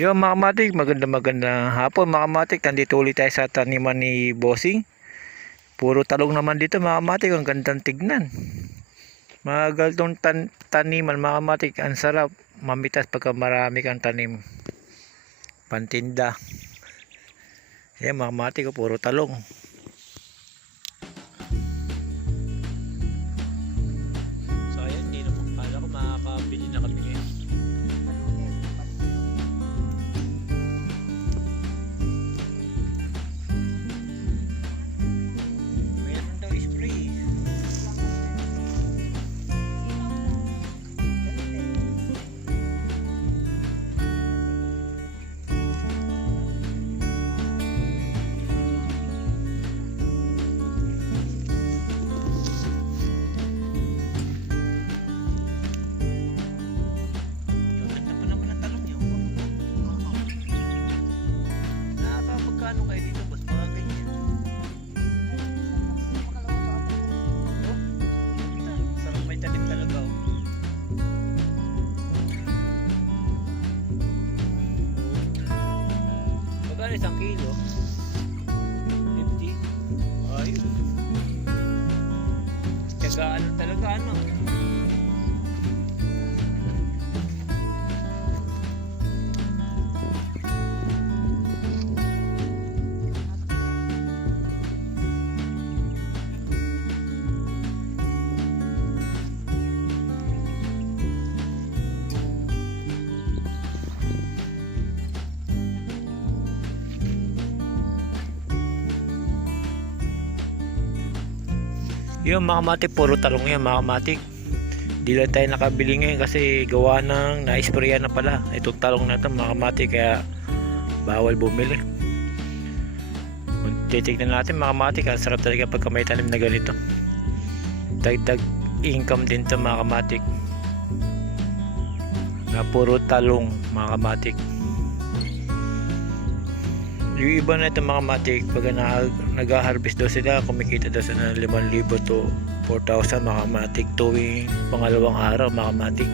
Yo mga kamatik, magandang hapon mga kamatik. Nandito ulit tayo sa taniman ni Bossing. Puro talong naman dito mga kamatik, ang gandang tignan. Mga galtong taniman mga kamatik, ang sarap mamitas pagka marami kang tanim. Pantinda. Yan mga kamatik, puro talong. So ayan, hindi na kala ko makakabili na kami ngayon. Ano kayo dito boss? Mga ganyan. Sarap, may talim talaga oh. Magkano isang kilo? 50? Ayun. Tiyagaan talaga ano. Yung mga kamatik, puro talong yan mga kamatik. Di lang tayo nakabili ngayon kasi gawa ng na-sprayan na pala itong talong na ito mga kamatik, kaya bawal bumili. Kung titignan natin mga kamatik, ang sarap talaga pagka may tanim na ganito. Dagdag income din ito mga kamatik, na puro talong mga kamatik. Yung iba na ito mga kamatik, pag nag-harvest daw sila, kumikita daw sa 5,000 to 4,000 mga kamatik tuwing pangalawang araw mga kamatik.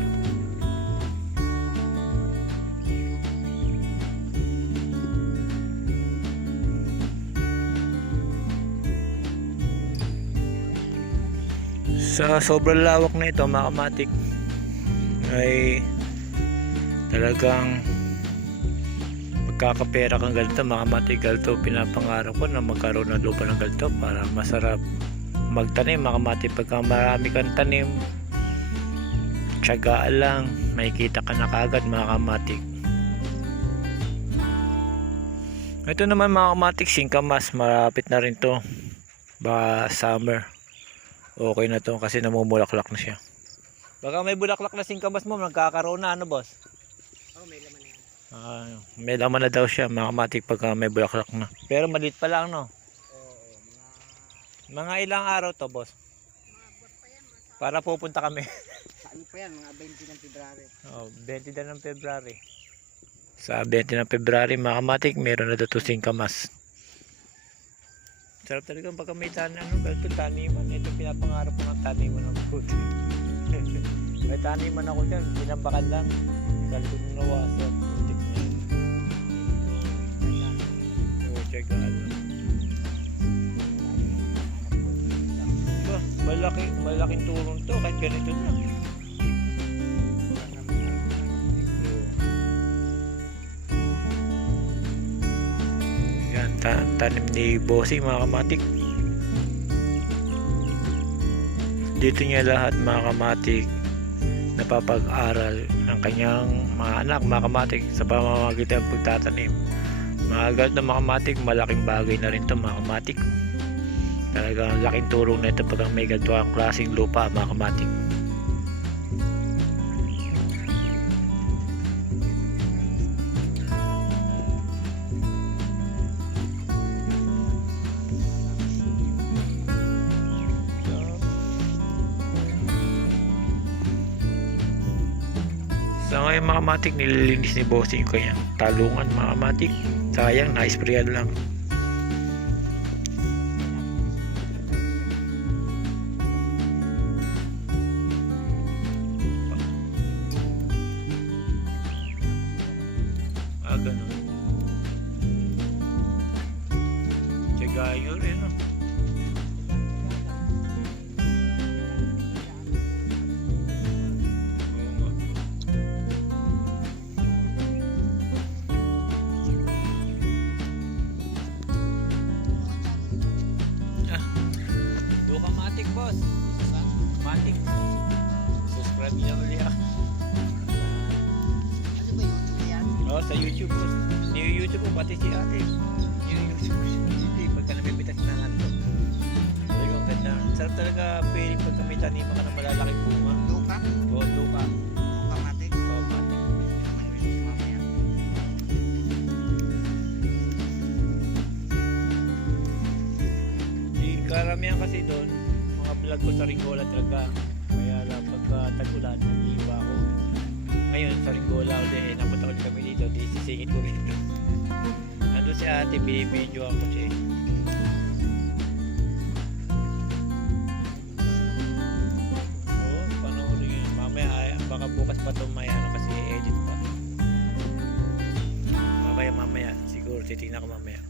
Sa sobrang lawak na ito mga kamatik ay talagang magkakapera kang ganito mga kamatik. Ganito pinapangarap ko na magkaroon ng lupa ng ganito para masarap magtanim mga kamatik. Pagka marami kang tanim, tiyagaan lang, makikita ka na kagad mga kamatik. Ito naman mga kamatik, singkamas, marapit na rin to, ba summer okay na to kasi namumulaklak na siya. Baka may bulaklak na singkamas mo, nagkakaroon na ano boss? Oh, may laman na yan. May laman na daw siya mga kamatik pagka may bulaklak na, pero maliit pa lang no. Mga ilang araw to boss? Para pupunta kami. Saan pa yan? Mga 20 ng February. 20 na ng February. Sa 20 ng February mga kamatik, meron na daw to singkamas. Sarap talaga pagka may taniman. Ito pinapangarap ko ng taniman ng food. May taniman ako dyan, pinabakan lang. Dahil ko nawasan. Tsagaan lang. Malaking tulong to kahit ganito na. Yan, tanim ni Bossing mga kamatik. Dito niya lahat mga kamatik napapag-aral ng kanyang mga anak mga kamatik sa pamamagitan ng pagtatanim. Mga ganito na mga kamatik, malaking bagay na rin to mga kamatik. Talagang laking tulong na ito pag may ganito ang klaseng lupa mga kamatik. So ngayon mga kamatik, nililinis ni Bossing ko yan talungan mga kamatik. Sayang, na-sprayan lang. ganun. Tiyagaan nyo rin, no? Oo nga. Ah, doon ka matik, boss. Matik. Subscribe niyo ulit ah. Ano ba yun? Yan? Oo, sa YouTube boss. New YouTube po, pati si ate. New YouTube. Hindi, pagka namibitas na nga ito. Sabi ko, ang ganda. Sarap talaga feeling pagka may taniman ka ng malalaking bunga. Luka? Oo, luka. Luka matik? Oo, matik. May release mamaya. Di karamihan kasi doon, mga vlog ko sa Ringola talaga. Kaya lang pagka tag-ulan, nag-iiba ako. Ngayon sa Ringola ulit, napunta ulit kami dito, di sisingit ko rin ito. Nandun si ate, binibidyo ako siya. Oo, panoorin yun. Mamaya, baka bukas pa ito may ano kasi edit pa. Mamaya, siguro titignan ko mamaya.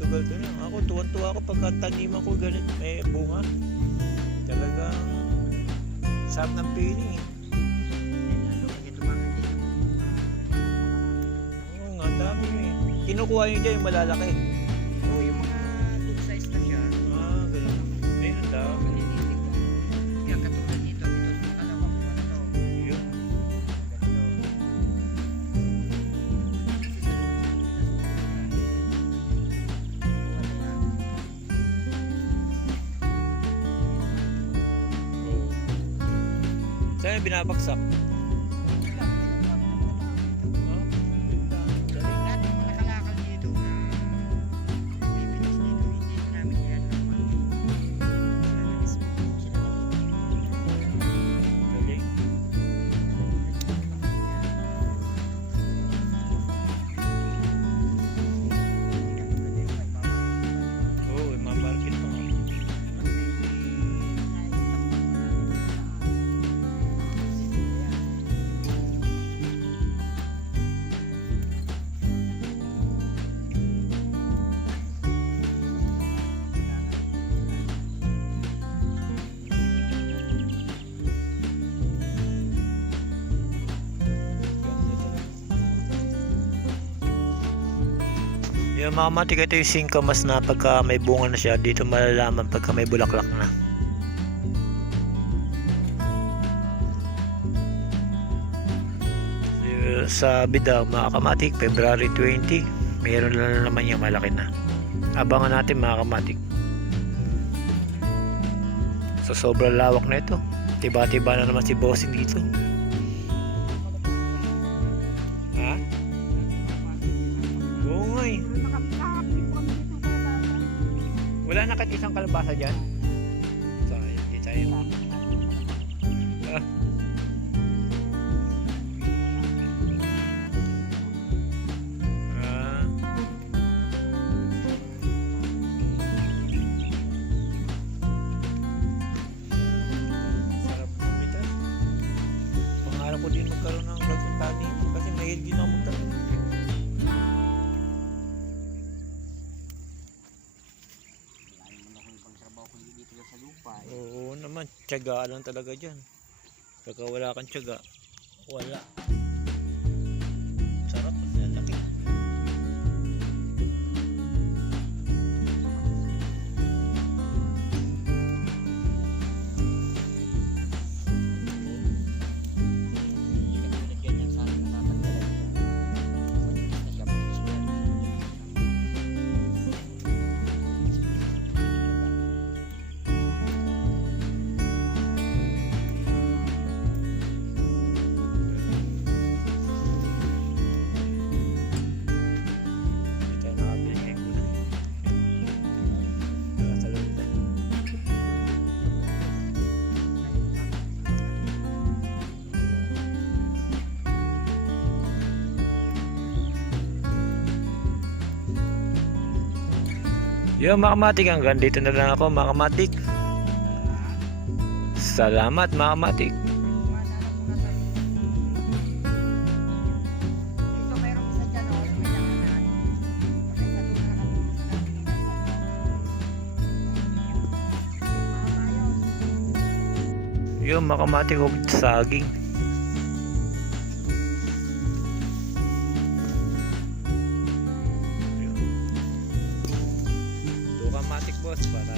Tugal to lang. Ako tuwan-tuwa ako pagka taniman ko ganit may bunga. Talagang sarap ng feeling eh. Ito mga hindi. Oo nga, dami eh. Kinukuha nyo dyan yung malalaki. Oo, yung mga good size na siya. Ah, ganun. Ayun ang dami. Malilitik ko. Yan, katulad dito. Ito sa kalawang ko na to. Yun. Saan yung binabaksak? Oh, ganda. Galing. Lahat ng mga nakalakal dito na bibilis dito, hindi namin yan naman. Sila na mismo. Sila Galing. Oo, oh, mamarket pa nga. Yung mga matik, ito yung singkamas na pagka may bunga na siya, dito malalaman pagka may bulaklak na. Sabi daw mga kamatik, February 20, mayroon na naman yung malaki na. Abangan natin mga kamatik. So sobrang lawak na ito. Tiba-tiba na naman si bossing dito. Ha? Oo nga eh. Wala na kahit isang kalabasa dyan. Sayang, hindi tayo. Ah. Ah. Sarap pumitas. Pangarap ko din magkaroon ng ganitong tanim kasi mahilig din ako magtanim. Oo naman, tiyaga lang talaga dyan. Pagka wala kang tiyaga, wala. Sarap, ang laki. Yo mga kamatik, hanggang dito na lang ako mga kamatik. Salamat mga kamatik. Ito meron isa dyan o, may daanan. Yo mga kamatik, huwag saging. Yo. Ito kamatik boss para